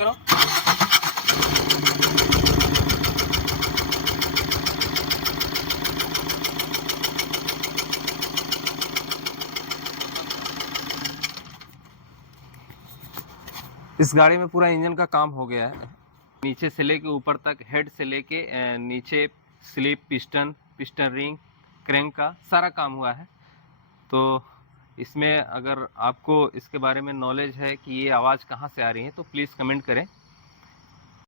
करो। इस गाड़ी में पूरा इंजन का काम हो गया है, नीचे से लेके ऊपर तक, हेड से लेके नीचे slip, piston, piston ring, crank का सारा काम हुआ है। तो इसमें अगर आपको इसके बारे में नॉलेज है कि ये आवाज़ कहाँ से आ रही है तो प्लीज़ कमेंट करें।